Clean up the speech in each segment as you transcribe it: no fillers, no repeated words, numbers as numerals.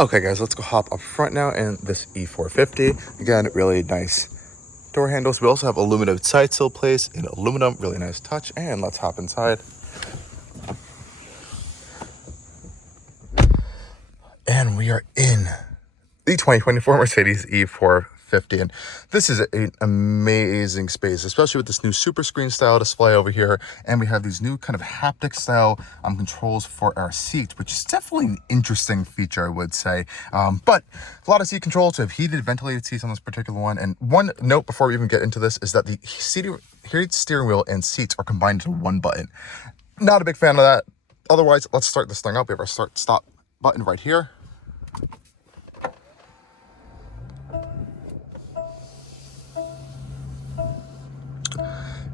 Okay guys, let's go hop up front now in this E450. Again, really nice door handles. We also have aluminum side sill place in aluminum, really nice touch. And let's hop inside. And we are in the 2024 Mercedes E450. And this is an amazing space, especially with this new Superscreen style display over here. And we have these new kind of haptic style controls for our seats, which is definitely an interesting feature, I would say. But a lot of seat controls. We have heated, ventilated seats on this particular one. And one note before we even get into this is that the heated steering wheel and seats are combined into one button. Not a big fan of that. Otherwise, let's start this thing up. We have our start-stop button right here.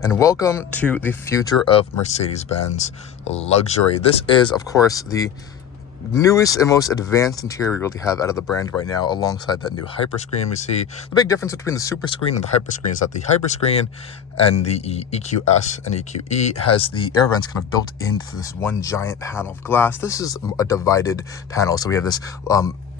And welcome to the future of Mercedes-Benz luxury. This is, of course, the newest and most advanced interior we really have out of the brand right now, alongside that new Hyperscreen. We see the big difference between the Superscreen and the Hyperscreen is that the Hyperscreen and the EQS and EQE has the air vents kind of built into this one giant panel of glass. This is a divided panel. So we have this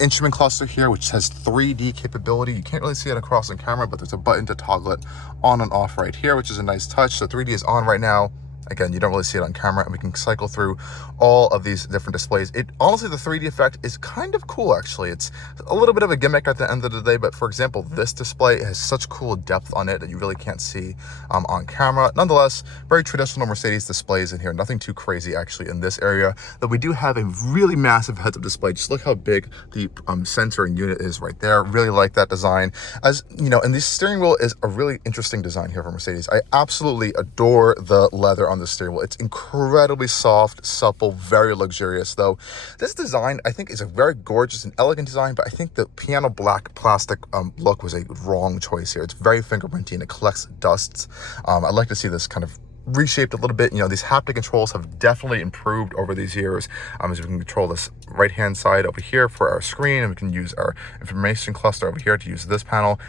instrument cluster here, which has 3D capability. You can't really see it across on camera, but there's a button to toggle it on and off right here, which is a nice touch. So 3D is on right now. Again, you don't really see it on camera, and we can cycle through all of these different displays. Honestly, the 3D effect is kind of cool, actually. It's a little bit of a gimmick at the end of the day, but for example, this display has such cool depth on it that you really can't see on camera. Nonetheless, very traditional Mercedes displays in here. Nothing too crazy, actually, in this area. But we do have a really massive heads-up display. Just look how big the sensor and unit is right there. Really like that design. As you know, and the steering wheel is a really interesting design here for Mercedes. I absolutely adore the leather on the steering wheel. It's incredibly soft, supple, very luxurious. Though this design, I think, is a very gorgeous and elegant design, but I think the piano black plastic look was a wrong choice here. It's very fingerprinty and it collects dusts. I'd like to see this kind of reshaped a little bit. You know, these haptic controls have definitely improved over these years, as we can control this right hand side over here for our screen, and we can use our information cluster over here to use this panel.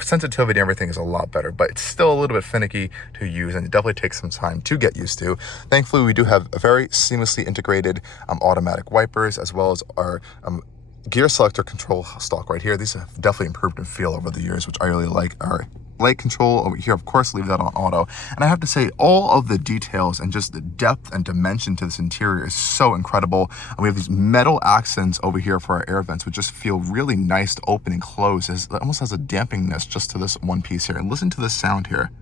Sensitivity and everything is a lot better, but it's still a little bit finicky to use, and it definitely takes some time to get used to. Thankfully, we do have a very seamlessly integrated automatic wipers, as well as our gear selector control stalk right here. These have definitely improved in feel over the years, which I really like. Our light control over here, of course, leave that on auto. And I have to say, all of the details and just the depth and dimension to this interior is so incredible. And we have these metal accents over here for our air vents, which just feel really nice to open and close. It almost has a dampingness just to this one piece here. And listen to this sound here.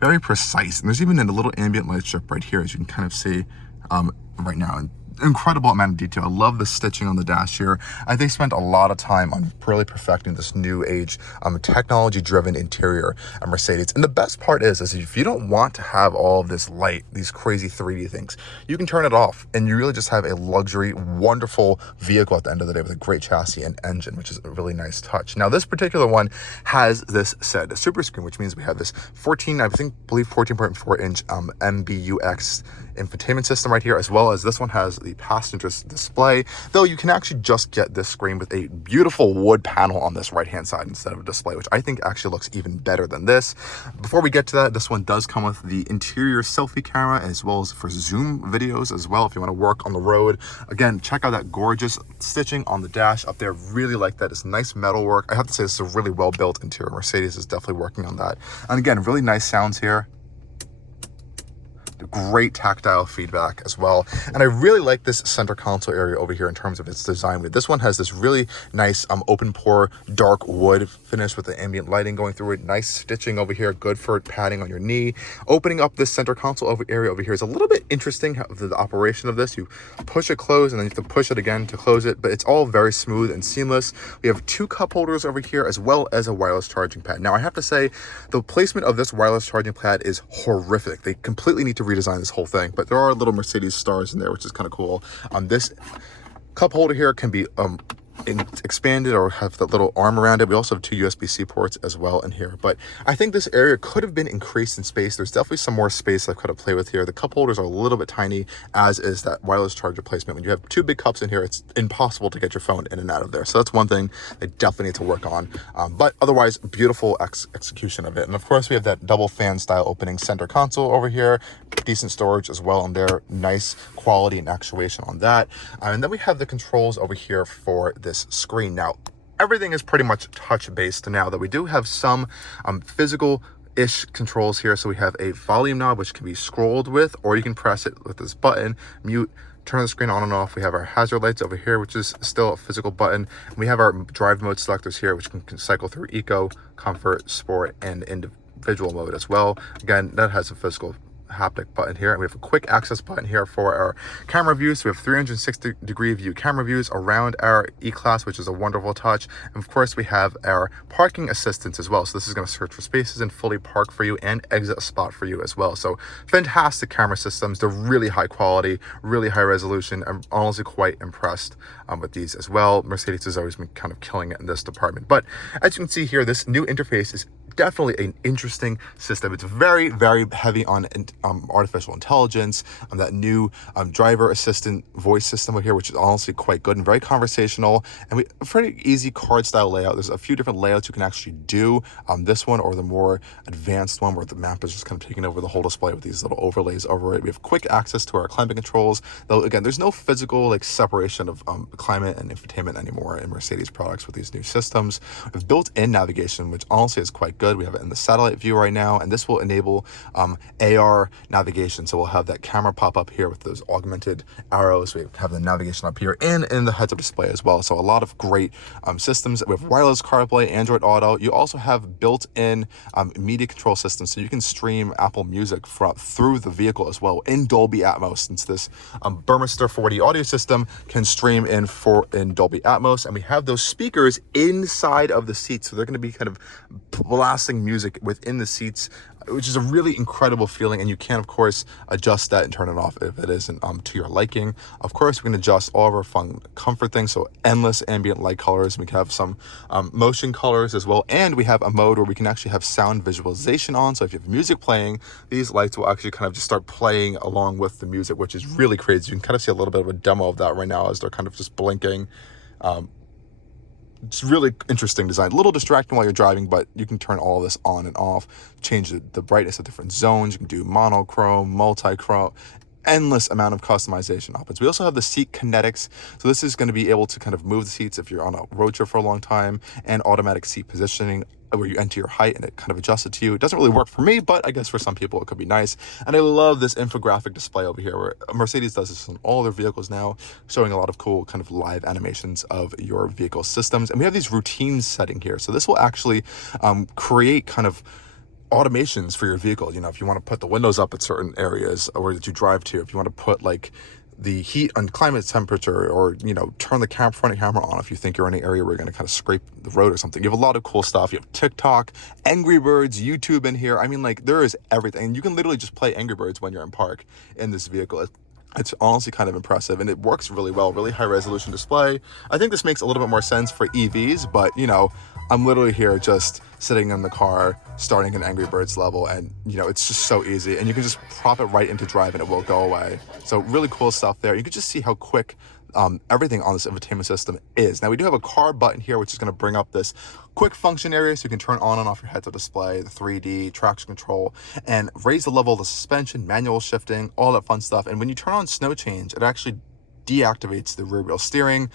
Very precise. And there's even a little ambient light strip right here, as you can kind of see right now. And incredible amount of detail. I love the stitching on the dash here. They spent a lot of time on really perfecting this new age technology driven interior at Mercedes. And the best part is if you don't want to have all of this light, these crazy 3D things, you can turn it off and you really just have a luxury, wonderful vehicle at the end of the day with a great chassis and engine, which is a really nice touch. Now, this particular one has this said Superscreen, which means we have this 14.4 inch MBUX infotainment system right here, as well as this one has the passenger display, though you can actually just get this screen with a beautiful wood panel on this right hand side instead of a display, which I think actually looks even better than this. Before we get to that, this one does come with the interior selfie camera, as well as for zoom videos as well if you want to work on the road. Again, check out that gorgeous stitching on the dash up there. Really like that. It's nice metal work. I have to say, this is a really well built interior. Mercedes is definitely working on that. And again, really nice sounds here. Great tactile feedback as well. And I really like this center console area over here in terms of its design. This one has this really nice open pore dark wood finish with the ambient lighting going through it. Nice stitching over here, good for padding on your knee. Opening up this center console area over here is a little bit interesting, the operation of this. You push it closed and then you have to push it again to close it, but it's all very smooth and seamless. We have two cup holders over here, as well as a wireless charging pad. Now, I have to say, the placement of this wireless charging pad is horrific. They completely need to redesign this whole thing, but there are little Mercedes stars in there, which is kind of cool. This cup holder here can be expanded or have that little arm around it. We also have 2 USB-C ports as well in here, but I think this area could have been increased in space. There's definitely some more space I could have played with here. The cup holders are a little bit tiny, as is that wireless charger placement. When you have 2 big cups in here, it's impossible to get your phone in and out of there. So that's one thing they definitely need to work on. But otherwise, beautiful execution of it. And of course, we have that double fan style opening center console over here. Decent storage as well on there. Nice quality and actuation on that. And then we have the controls over here for this screen. Now, everything is pretty much touch based now, that we do have some physical-ish controls here. So we have a volume knob, which can be scrolled with, or you can press it with this button, mute, turn the screen on and off. We have our hazard lights over here, which is still a physical button. And we have our drive mode selectors here, which can cycle through eco, comfort, sport, and individual mode as well. Again, that has a physical haptic button here, and we have a quick access button here for our camera views. So we have 360-degree view camera views around our E-Class, which is a wonderful touch. And of course, we have our parking assistance as well. So this is going to search for spaces and fully park for you and exit a spot for you as well. So fantastic camera systems. They're really high quality, really high resolution. I'm honestly quite impressed with these as well. Mercedes has always been kind of killing it in this department. But as you can see here, this new interface is definitely an interesting system. It's very, very heavy on artificial intelligence, that new driver assistant voice system over here, which is honestly quite good and very conversational. And a pretty easy card style layout. There's a few different layouts you can actually do. This one, or the more advanced one where the map is just kind of taking over the whole display with these little overlays over it. We have quick access to our climate controls, though again, there's no physical like separation of climate and infotainment anymore in Mercedes products with these new systems. We have built-in navigation, which honestly is quite good. We have it in the satellite view right now, and this will enable AR navigation. So we'll have that camera pop up here with those augmented arrows. We have the navigation up here and in the heads-up display as well. So a lot of great systems. We have wireless CarPlay, Android Auto. You also have built-in media control systems, so you can stream Apple Music through the vehicle as well in Dolby Atmos, since this Burmester 4D audio system can stream in Dolby Atmos. And we have those speakers inside of the seats, so they're going to be kind of blasting music within the seats, which is a really incredible feeling. And you can, of course, adjust that and turn it off if it isn't to your liking. Of course, we can adjust all of our fun comfort things, so endless ambient light colors. We can have some motion colors as well, and we have a mode where we can actually have sound visualization on. So if you have music playing, these lights will actually kind of just start playing along with the music, which is really crazy. You can kind of see a little bit of a demo of that right now as they're kind of just blinking. It's really interesting design, a little distracting while you're driving, but you can turn all this on and off, change the brightness of different zones. You can do monochrome, multi-chrome, endless amount of customization options. We also have the seat kinetics. So this is going to be able to kind of move the seats if you're on a road trip for a long time, and automatic seat positioning, where you enter your height and it kind of adjusts it to you. It doesn't really work for me, but I guess for some people it could be nice. And I love this infographic display over here, where Mercedes does this on all their vehicles now, showing a lot of cool kind of live animations of your vehicle systems. And we have these routines setting here. So this will actually create kind of automations for your vehicle. You know, if you want to put the windows up at certain areas or that you drive to, if you want to put like the heat and climate temperature, or, you know, turn the front camera on if you think you're in an area where you're going to kind of scrape the road or something. You have a lot of cool stuff. You have TikTok, Angry Birds, YouTube in here. I mean, like, there is everything. And you can literally just play Angry Birds when you're in park in this vehicle. It's honestly kind of impressive, and it works really well. Really high resolution display. I think this makes a little bit more sense for EVs, but, you know, I'm literally here just sitting in the car, starting an Angry Birds level, and, you know, it's just so easy. And you can just prop it right into drive and it will go away. So really cool stuff there. You can just see how quick everything on this infotainment system is. Now, we do have a car button here, which is going to bring up this quick function area, so you can turn on and off your heads-up display, the 3D, traction control, and raise the level of the suspension, manual shifting, all that fun stuff. And when you turn on snow change, it actually deactivates the rear wheel steering.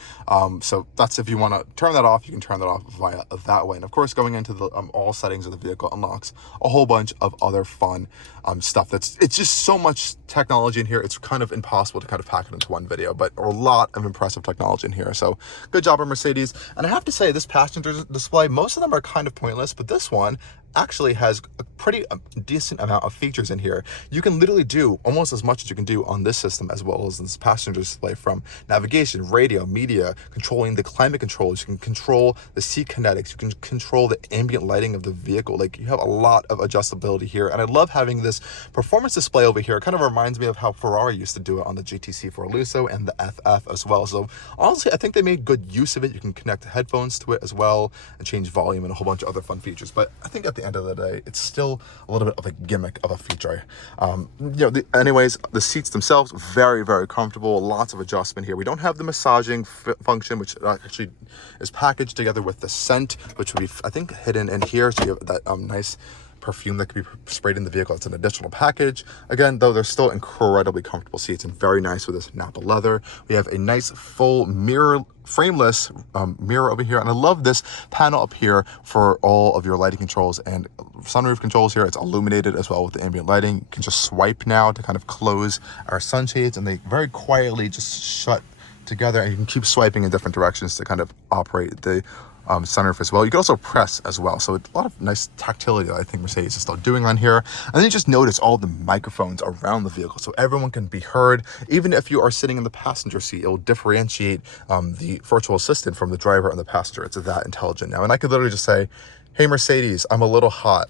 So that's, if you want to turn that off, you can turn that off via that way. And of course, going into the all settings of the vehicle unlocks a whole bunch of other fun stuff. It's just so much technology in here. It's kind of impossible to kind of pack it into one video, but a lot of impressive technology in here. So good job on Mercedes. And I have to say, this passenger display, most of them are kind of pointless, but this one, actually has a pretty decent amount of features in here. You can literally do almost as much as you can do on this system as well as this passenger display, from navigation, radio, media, controlling the climate controls. You can control the seat kinetics. You can control the ambient lighting of the vehicle. Like, you have a lot of adjustability here. And I love having this performance display over here. It kind of reminds me of how Ferrari used to do it on the GTC4 Lusso and the FF as well. So honestly, I think they made good use of it. You can connect headphones to it as well and change volume and a whole bunch of other fun features. But I think at the end of the day, it's still a little bit of a gimmick of a feature. Anyways, the seats themselves, very, very comfortable. Lots of adjustment here. We don't have the massaging function, which actually is packaged together with the scent, which would be, I think, hidden in here. So you have that nice perfume that can be sprayed in the vehicle. It's an additional package. Again, though, they're still incredibly comfortable seats and very nice with this Napa leather. We have a nice full mirror, frameless mirror over here. And I love this panel up here for all of your lighting controls and sunroof controls here. It's illuminated as well with the ambient lighting. You can just swipe now to kind of close our sunshades, and they very quietly just shut together, and you can keep swiping in different directions to kind of operate the sunroof as well. You can also press as well, so it's a lot of nice tactility that I think Mercedes is still doing on here. And then you just notice all the microphones around the vehicle, so everyone can be heard. Even if you are sitting in the passenger seat, it will differentiate the virtual assistant from the driver and the passenger. It's that intelligent now. And I could literally just say, "Hey Mercedes, I'm a little hot.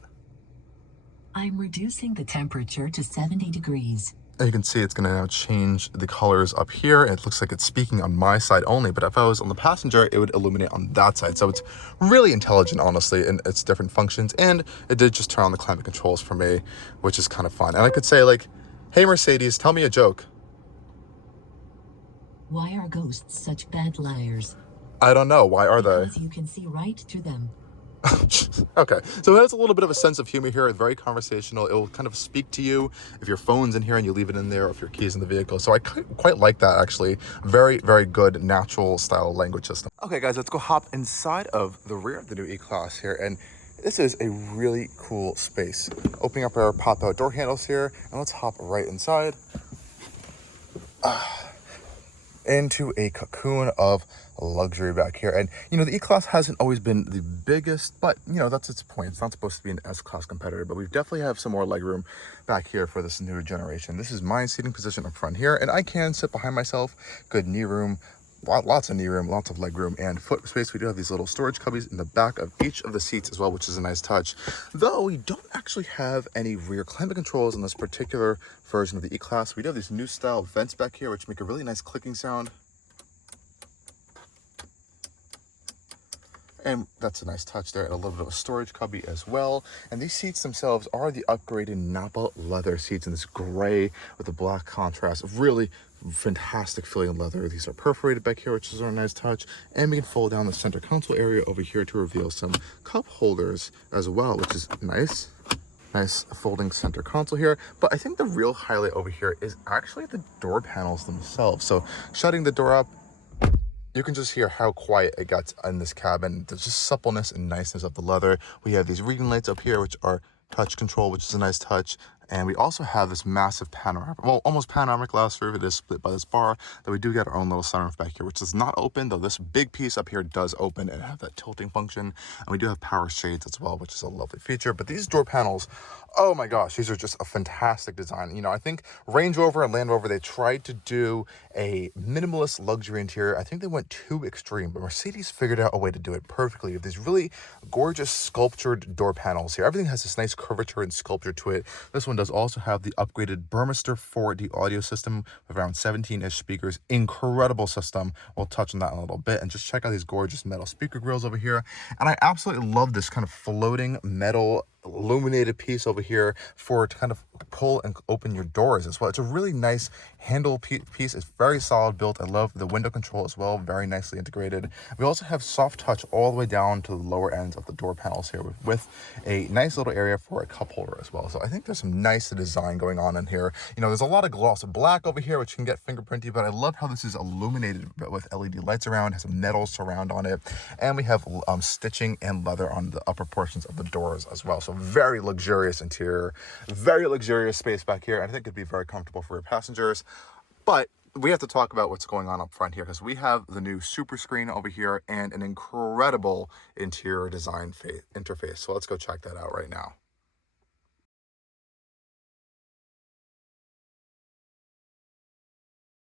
I'm reducing the temperature to 70 degrees. And you can see it's going to now change the colors up here. It looks like it's speaking on my side only, but if I was on the passenger, it would illuminate on that side. So it's really intelligent, honestly, in its different functions. And it did just turn on the climate controls for me, which is kind of fun. And I could say, like, "Hey Mercedes, tell me a joke." Why are ghosts such bad liars? I don't know. Why are they? Because you can see right through them. Okay, so it has a little bit of a sense of humor here. It's very conversational. It will kind of speak to you if your phone's in here and you leave it in there, or if your key's in the vehicle. So I quite like that, actually. Very, very good natural style language system. Okay, guys, let's go hop inside of the rear of the new E-Class here. And this is a really cool space. Opening up our pop-out door handles here, and let's hop right inside. Into a cocoon of luxury back here. And the E-Class hasn't always been the biggest, but that's its point. It's not supposed to be an S-Class competitor, but we definitely have some more legroom back here for this newer generation. This is my seating position up front here, and I can sit behind myself. Good knee room, lots of knee room, lots of leg room and foot space. We do have these little storage cubbies in the back of each of the seats as well, which is a nice touch. Though we don't actually have any rear climate controls in this particular version of the E-Class. We do have these new style vents back here, which make a really nice clicking sound. And that's a nice touch there. And a little bit of a storage cubby as well. And these seats themselves are the upgraded Napa leather seats in this gray with the black contrast. Really fantastic feeling leather. These are perforated back here, which is a nice touch. And we can fold down the center console area over here to reveal some cup holders as well, which is nice. Nice folding center console here. But I think the real highlight over here is actually the door panels themselves. So shutting the door up, you can just hear how quiet it gets in this cabin. There's just suppleness and niceness of the leather. We have these reading lights up here, which are touch control, which is a nice touch. And we also have this massive panoramic, well, almost panoramic glass roof. It is split by this bar. That we do get our own little sunroof back here, which is not open, though this big piece up here does open and have that tilting function. And we do have power shades as well, which is a lovely feature. But these door panels, oh my gosh, these are just a fantastic design. I think Range Rover and Land Rover, they tried to do a minimalist luxury interior. I think they went too extreme, but Mercedes figured out a way to do it perfectly. You have these really gorgeous sculptured door panels here. Everything has this nice curvature and sculpture to it. This one does also have the upgraded Burmester 4D audio system with around 17-inch speakers. Incredible system. We'll touch on that in a little bit. And just check out these gorgeous metal speaker grills over here. And I absolutely love this kind of floating metal illuminated piece over here to kind of pull and open your doors as well. It's a really nice handle piece. It's very solid built. I love the window control as well, very nicely integrated. We also have soft touch all the way down to the lower ends of the door panels here with a nice little area for a cup holder as well. So I think there's some nice design going on in here. There's a lot of gloss black over here, which can get fingerprinty, but I love how this is illuminated with LED lights around, has a metal surround on it, and we have stitching and leather on the upper portions of the doors as well. So very luxurious interior, very luxurious space back here. I think it'd be very comfortable for your passengers. But we have to talk about what's going on up front here, because we have the new Superscreen over here and an incredible interior design interface. So let's go check that out right now.